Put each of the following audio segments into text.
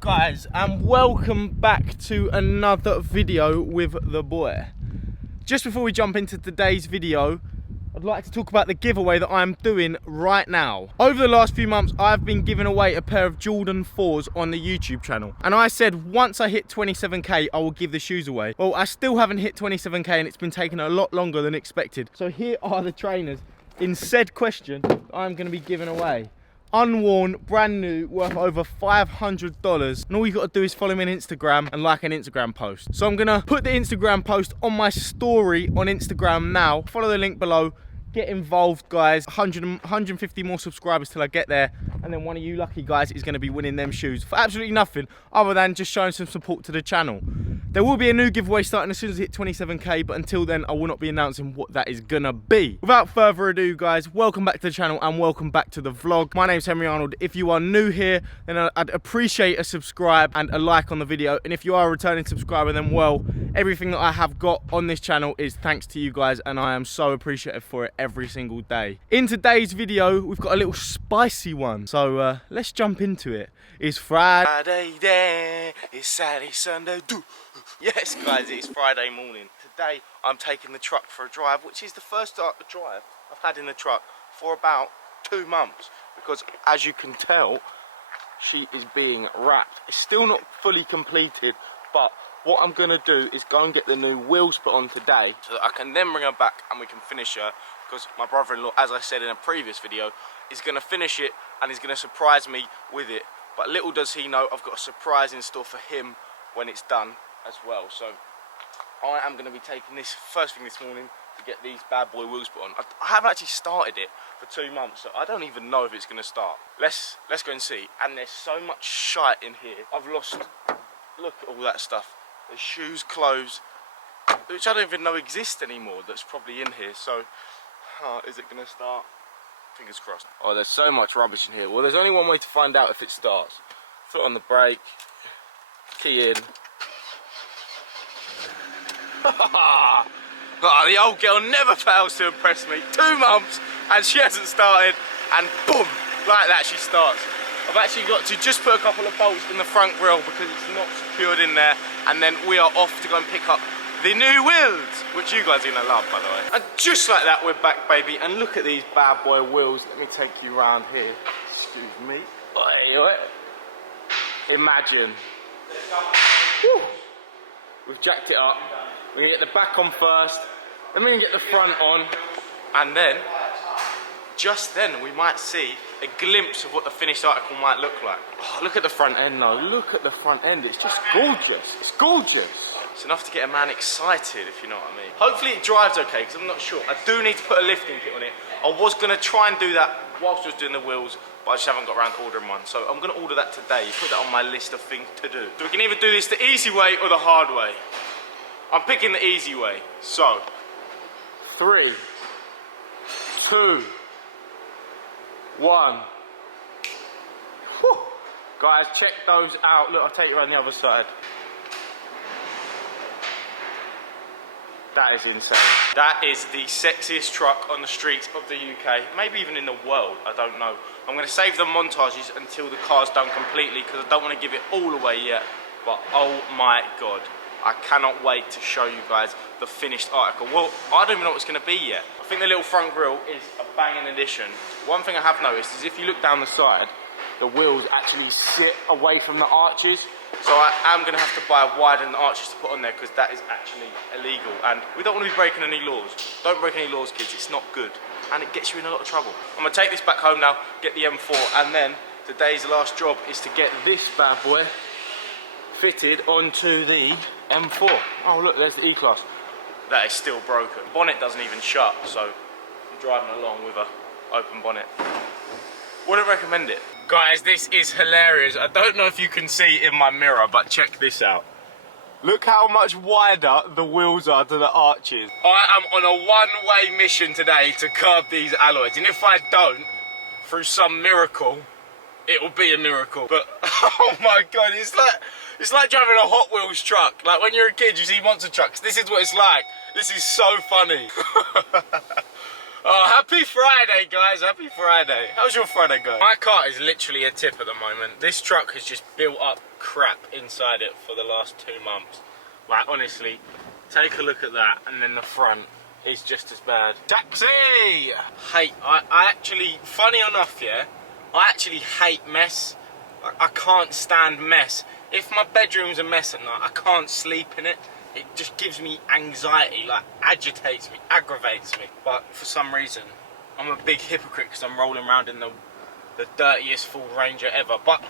up, guys, and welcome back to another video with the boy. Just before we jump into today's video, I'd like to talk about the giveaway that I'm doing right now. Over the last few months, I've been giving away a pair of Jordan 4s on the YouTube channel. And I said once I hit 27k, I will give the shoes away. Well, I still haven't hit 27k and it's been taking a lot longer than expected. So here are the trainers in said question that I'm going to be giving away. Unworn, brand new, worth over $500. And all you got to do is follow me on Instagram and like an Instagram post. So I'm going to put the Instagram post on my story on Instagram now. Follow the link below. Get involved, guys. 150 more subscribers till I get there. And then one of you lucky guys is going to be winning them shoes for absolutely nothing other than just showing some support to the channel. There will be a new giveaway starting as soon as I hit 27k, but until then, I will not be announcing what that is gonna be. Without further ado, guys, welcome back to the channel and welcome back to the vlog. My name's Arnold. If you are new here, then I'd appreciate a subscribe and a like on the video. And if you are a returning subscriber, then well, everything that I have got on this channel is thanks to you guys, and I am so appreciative for it every single day. In today's video, we've got a little spicy one. So let's jump into it. It's Friday day, it's Saturday, Sunday, do. Yes, guys, it's Friday morning. Today, I'm taking the truck for a drive, which is the first drive I've had in the truck for about 2 months. Because, as you can tell, she is being wrapped. It's still not fully completed, but what I'm going to do is go and get the new wheels put on today, so that I can then bring her back and we can finish her. Because my brother-in-law, as I said in a previous video, is going to finish it and he's going to surprise me with it. But little does he know, I've got a surprise in store for him when it's done as well. So I am going to be taking this first thing this morning to get these bad boy wheels put on. I haven't actually started it for 2 months, so I don't even know if it's going to start. Let's go and see. And there's so much shite in here. I've lost, look at all that stuff. There's shoes, clothes, which I don't even know exist anymore, that's probably in here. So is it going to start? Fingers crossed. Oh, there's so much rubbish in here. Well, there's only one way to find out if it starts. Foot on the brake, key in. Oh, the old girl never fails to impress me. 2 months and she hasn't started, and boom, like that she starts. I've actually got to just put a couple of bolts in the front grille because it's not secured in there, and then we are off to go and pick up the new wheels, which you guys are gonna love, by the way. And just like that, we're back, baby. And look at these bad boy wheels. Let me take you around here. Excuse me. Imagine. Woo. We've jacked it up. We're gonna get the back on first, then we're gonna get the front on, and then, just then, we might see a glimpse of what the finished article might look like. Oh, look at the front end though. Look at the front end. It's just gorgeous. It's gorgeous. It's enough to get a man excited, if you know what I mean. Hopefully it drives okay, because I'm not sure. I do need to put a lifting kit on it. I was going to try and do that whilst I was doing the wheels, but I just haven't got around to ordering one. So I'm going to order that today. Put that on my list of things to do. So we can either do this the easy way or the hard way. I'm picking the easy way. So, 3, 2, 1. Whew. Guys, check those out. Look, I'll take you around the other side. That is insane. That is the sexiest truck on the streets of the UK, maybe even in the world, I don't know. I'm going to save the montages until the car's done completely because I don't want to give it all away yet. But oh my god, I cannot wait to show you guys the finished article. Well, I don't even know what it's going to be yet. I think the little front grille is a banging addition. One thing I have noticed is if you look down the side, the wheels actually sit away from the arches. So I am going to have to buy widened arches to put on there because that is actually illegal. And we don't want to be breaking any laws. Don't break any laws, kids. It's not good. And it gets you in a lot of trouble. I'm going to take this back home now, get the M4, and then today's last job is to get this bad boy fitted onto the M4. Oh, look, there's the E-Class. That is still broken. The bonnet doesn't even shut, so I'm driving along with an open bonnet. Wouldn't recommend it. Guys, this is hilarious. I don't know if you can see in my mirror, but check this out. Look how much wider the wheels are to the arches. I am on a one-way mission today to curb these alloys, and if I don't, through some miracle, it will be a miracle. But oh my god, it's like driving a Hot Wheels truck. Like when you're a kid, you see monster trucks. This is what it's like. This is so funny. Oh, happy Friday, guys. Happy Friday. How's your Friday going? My car is literally a tip at the moment. This truck has just built up crap inside it for the last 2 months. Like, honestly, take a look at that, and then the front is just as bad. Taxi! Hate, I actually, funny enough, yeah, I actually hate mess. I can't stand mess. If my bedroom's a mess at night, I can't sleep in it. It just gives me anxiety, like agitates me, aggravates me. But for some reason, I'm a big hypocrite because I'm rolling around in the dirtiest Ford Ranger ever. But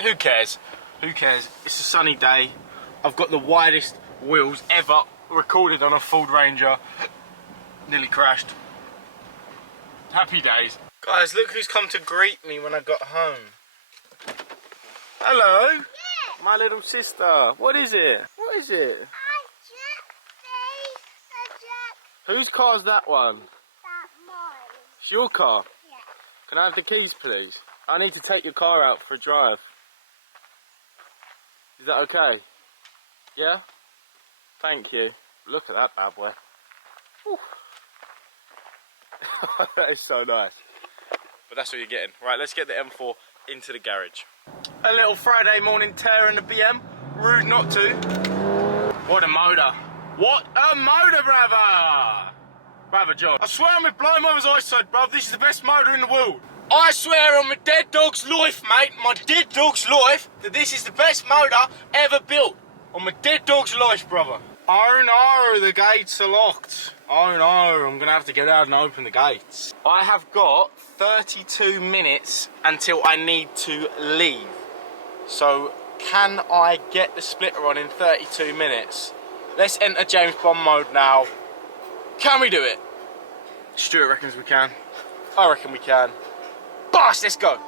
who cares? Who cares? It's a sunny day. I've got the widest wheels ever recorded on a Ford Ranger. Nearly crashed. Happy days. Guys, look who's come to greet me when I got home. Hello. Yeah. My little sister. What is it? What is it? Whose car's that one? That mine. It's your car? Yeah. Can I have the keys, please? I need to take your car out for a drive. Is that okay? Yeah? Thank you. Look at that bad boy. That is so nice. But that's what you're getting. Right, let's get the M4 into the garage. A little Friday morning tear in the BM. Rude not to. What a motor. What a motor, brother! Brother John. I swear on my blind mother's eyesight, bruv, this is the best motor in the world. I swear on my dead dog's life, mate, my dead dog's life, that this is the best motor ever built. On my dead dog's life, brother. Oh no, the gates are locked. Oh no, I'm gonna have to get out and open the gates. I have got 32 minutes until I need to leave. So, can I get the splitter on in 32 minutes? Let's enter James Bond mode now. Can we do it? Stuart reckons we can. I reckon we can. Boss, let's go.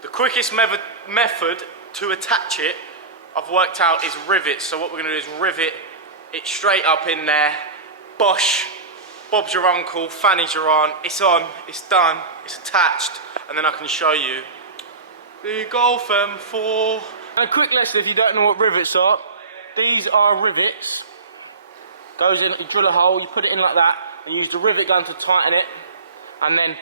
The quickest method to attach it, I've worked out, is rivets. So what we're going to do is rivet it straight up in there. Bosh, Bob's your uncle, Fanny's your aunt. It's on, it's done, it's attached, and then I can show you the Golf M4. And a quick lesson if you don't know what rivets are. These are rivets. Goes in, you drill a hole, you put it in like that, and use the rivet gun to tighten it, and then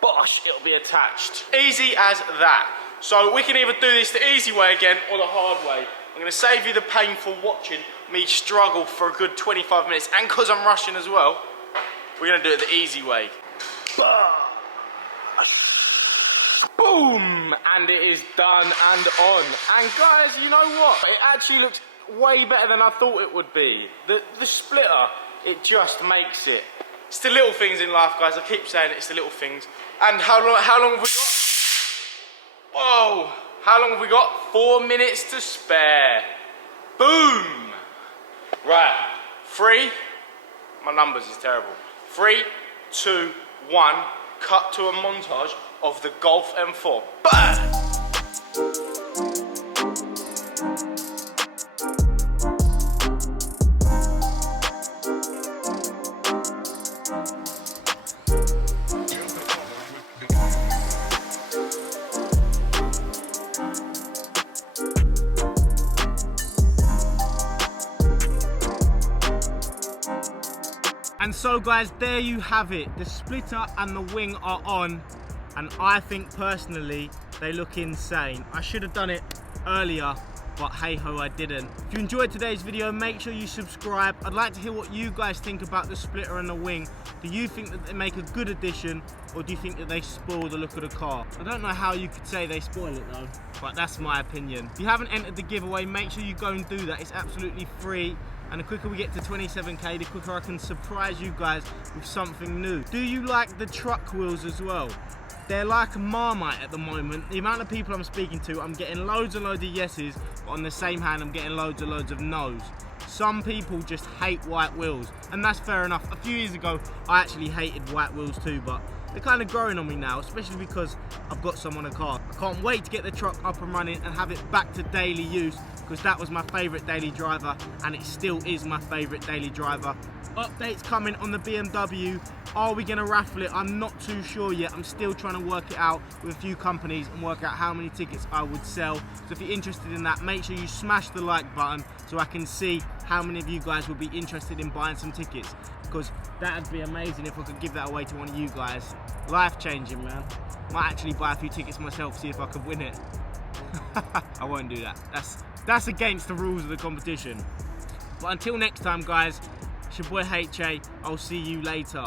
bosh, it'll be attached. Easy as that. So we can either do this the easy way again or the hard way. I'm going to save you the painful watching me struggle for a good 25 minutes, and because I'm rushing as well, we're going to do it the easy way. Boom! And it is done and on. And guys, you know what? It actually looks way better than I thought it would be. The splitter, it just makes it. It's the little things in life, guys. I keep saying it, it's the little things. And how long have we got? Whoa! How long have we got? 4 minutes to spare. Boom! Right. 3. My numbers is terrible. 3, 2, 1. Cut to a montage of the Golf M4. Bang! And so guys, there you have it. The splitter and the wing are on, and I think personally they look insane. I should have done it earlier, but hey ho, I didn't. If you enjoyed today's video, make sure you subscribe. I'd like to hear what you guys think about the splitter and the wing. Do you think that they make a good addition, or do you think that they spoil the look of the car? I don't know how you could say they spoil it though, but that's my opinion. If you haven't entered the giveaway, make sure you go and do that. It's absolutely free. And the quicker we get to 27k, the quicker I can surprise you guys with something new. Do you like the truck wheels as well? They're like a Marmite at the moment. The amount of people I'm speaking to, I'm getting loads and loads of yeses, but on the same hand, I'm getting loads and loads of no's. Some people just hate white wheels, and that's fair enough. A few years ago, I actually hated white wheels too, but they're kind of growing on me now, especially because I've got some on a car. I can't wait to get the truck up and running and have it back to daily use, because that was my favourite daily driver, and it still is my favourite daily driver. Updates coming on the BMW. Are we gonna raffle it? I'm not too sure yet. I'm still trying to work it out with a few companies and work out how many tickets I would sell. So if you're interested in that, make sure you smash the like button so I can see how many of you guys would be interested in buying some tickets, because that'd be amazing if I could give that away to one of you guys. Life changing, man. Might actually buy a few tickets myself, see if I could win it. I won't do that. That's against the rules of the competition. But until next time, guys, it's your boy HA. I'll see you later.